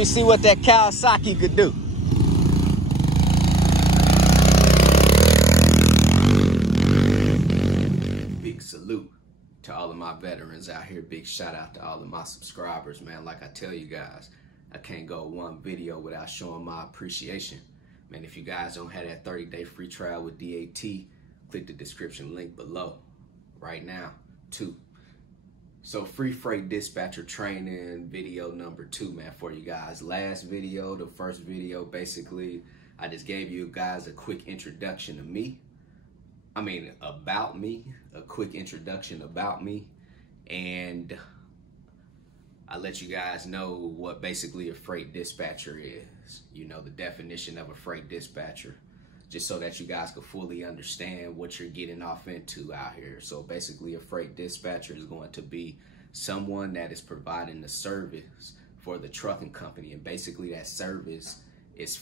me see what that Kawasaki could do. Big salute to all of my veterans out here. Big shout out to all of my subscribers, man. Like I tell you guys, I can't go one video without showing my appreciation. Man, if you guys don't have that 30-day free trial with DAT, click the description link below right now, too. So free freight dispatcher training video number 2, man, for you guys. Last video, the first video, basically, I just gave you guys a quick introduction to me. About me, a quick introduction about me. And I let you guys know what basically a freight dispatcher is. You know, the definition of a freight dispatcher, just so that you guys can fully understand what you're getting off into out here. So basically a freight dispatcher is going to be someone that is providing the service for the trucking company. And basically that service is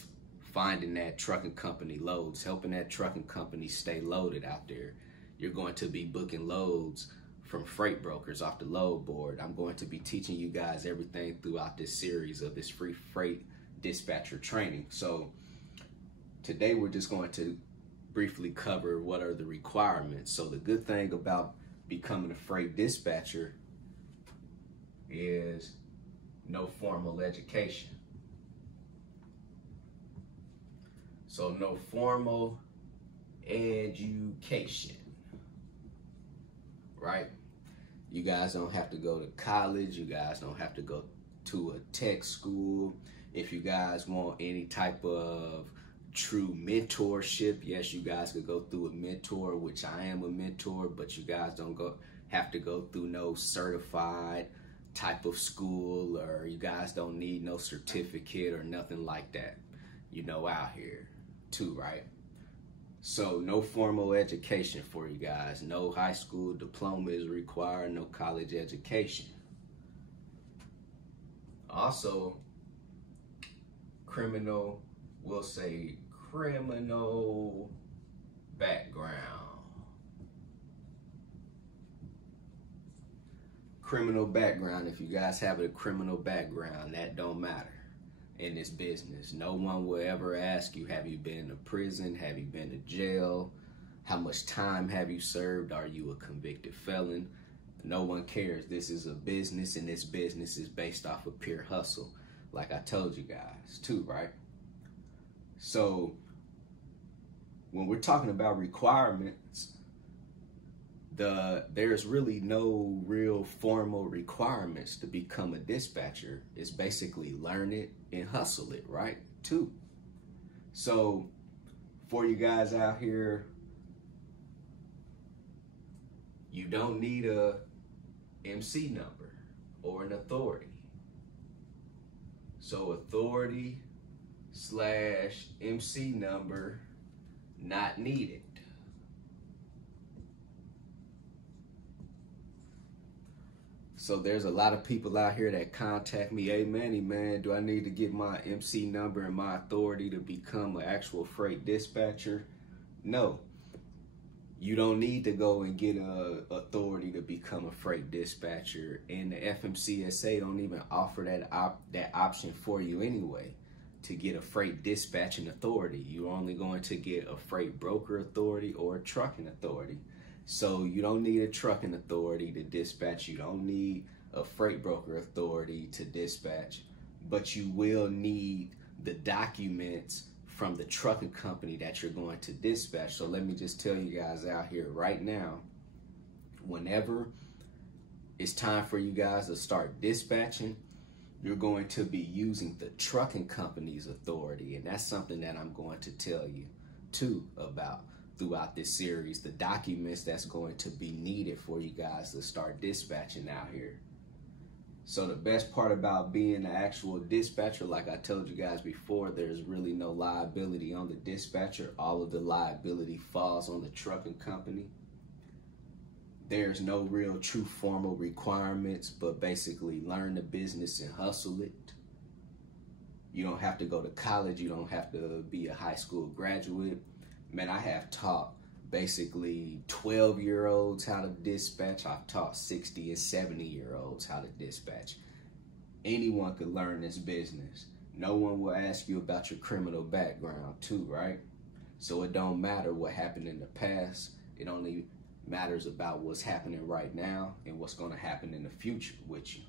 finding that trucking company loads, helping that trucking company stay loaded out there. You're going to be booking loads from freight brokers off the load board. I'm going to be teaching you guys everything throughout this series of this free freight dispatcher training. So today we're just going to briefly cover what are the requirements. So the good thing about becoming a freight dispatcher is no formal education. So no formal education, right? You guys don't have to go to college. You guys don't have to go to a tech school. If you guys want any type of true mentorship, yes, you guys could go through a mentor, which I am a mentor, but you guys don't have to go through no certified type of school, or you guys don't need no certificate or nothing like that, you know, out here too, right? So no formal education for you guys. No high school diploma is required, no college education. Also, criminal background. Criminal background, if you guys have a criminal background, that don't matter in this business. No one will ever ask you, have you been to prison? Have you been to jail? How much time have you served? Are you a convicted felon? No one cares. This is a business, and this business is based off of pure hustle, like I told you guys too, right? So when we're talking about requirements, there's really no real formal requirements to become a dispatcher. It's basically learn it and hustle it, right? Too. So for you guys out here, you don't need a MC number or an authority. So authority / MC number not needed. So there's a lot of people out here that contact me, hey Manny, man, do I need to get my MC number and my authority to become an actual freight dispatcher? No, you don't need to go and get a authority to become a freight dispatcher, and the FMCSA don't even offer that option for you anyway. To get a freight dispatching authority, you're only going to get a freight broker authority or a trucking authority. So you don't need a trucking authority to dispatch. You don't need a freight broker authority to dispatch, but you will need the documents from the trucking company that you're going to dispatch. So let me just tell you guys out here right now, whenever it's time for you guys to start dispatching, you're going to be using the trucking company's authority. And that's something that I'm going to tell you too about throughout this series, the documents that's going to be needed for you guys to start dispatching out here. So the best part about being an actual dispatcher, like I told you guys before, there's really no liability on the dispatcher. All of the liability falls on the trucking company. There's no real true formal requirements, but basically learn the business and hustle it. You don't have to go to college. You don't have to be a high school graduate. Man, I have taught basically 12-year-olds how to dispatch. I've taught 60 and 70-year-olds how to dispatch. Anyone could learn this business. No one will ask you about your criminal background too, right? So it don't matter what happened in the past. It only matters about what's happening right now and what's going to happen in the future with you.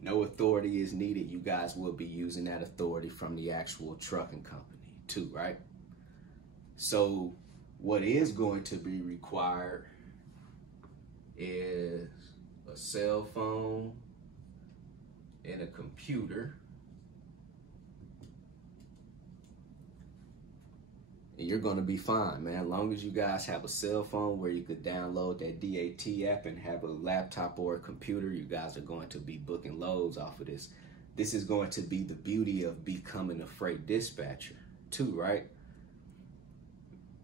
No authority is needed. You guys will be using that authority from the actual trucking company too, right? So what is going to be required is a cell phone and a computer. And you're going to be fine, man. As long as you guys have a cell phone where you could download that DAT app and have a laptop or a computer, you guys are going to be booking loads off of this. This is going to be the beauty of becoming a freight dispatcher too, right?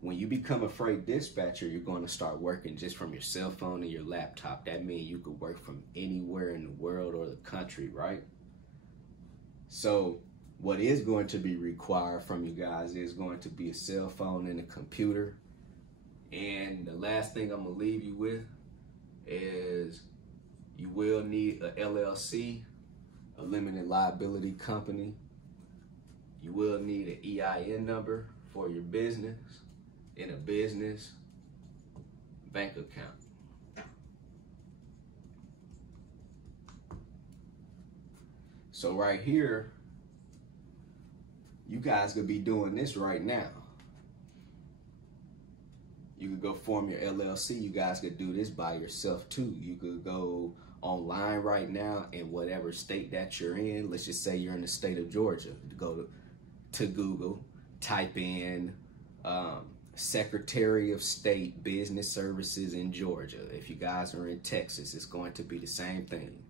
When you become a freight dispatcher, you're going to start working just from your cell phone and your laptop. That means you could work from anywhere in the world or the country, right? So what is going to be required from you guys is going to be a cell phone and a computer. And the last thing I'm gonna leave you with is you will need a LLC, a limited liability company. You will need an EIN number for your business and a business bank account. So right here, you guys could be doing this right now. You could go form your LLC. You guys could do this by yourself too. You could go online right now in whatever state that you're in. Let's just say you're in the state of Georgia. Go to Google, type in Secretary of State Business Services in Georgia. If you guys are in Texas, it's going to be the same thing.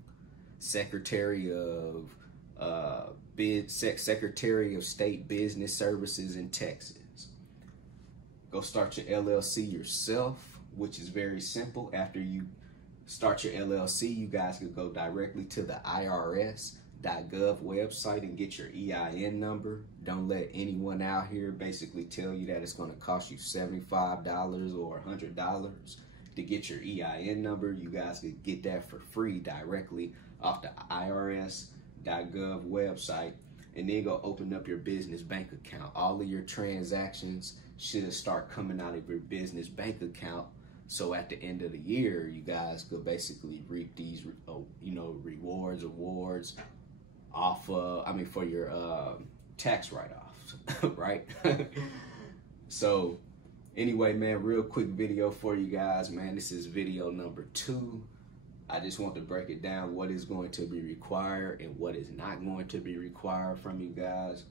Secretary of Secretary of State Business Services in Texas. Go start your LLC yourself, which is very simple. After you start your LLC, you guys can go directly to the IRS.gov website and get your EIN number. Don't let anyone out here basically tell you that it's going to cost you $75 or $100 to get your EIN number. You guys could get that for free directly off the IRS.gov website, and then go open up your business bank account. All of your transactions should start coming out of your business bank account. So at the end of the year, you guys could basically reap these, awards off for your tax write-offs, right? So anyway, man, real quick video for you guys, man. This is video number 2. I just want to break it down, what is going to be required and what is not going to be required from you guys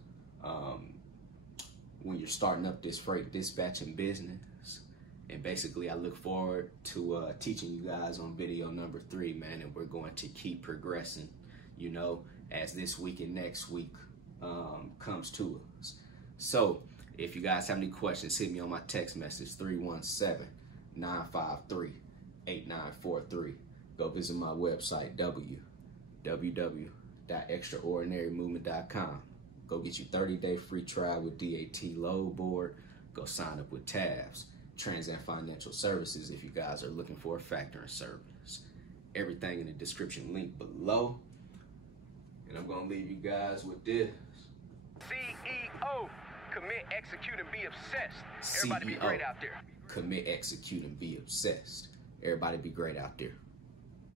when you're starting up this freight dispatching business. And basically, I look forward to teaching you guys on video number 3, man. And we're going to keep progressing, as this week and next week comes to us. So if you guys have any questions, hit me on my text message, 317-953-8943. Go visit my website, www.extraordinarymovement.com. Go get your 30-day free trial with DAT Load Board. Go sign up with TAFS, Transcend Financial Services, if you guys are looking for a factoring service. Everything in the description link below. And I'm going to leave you guys with this. CEO, commit, execute, and be obsessed. Everybody be great out there. Commit, execute, and be obsessed. Everybody be great out there.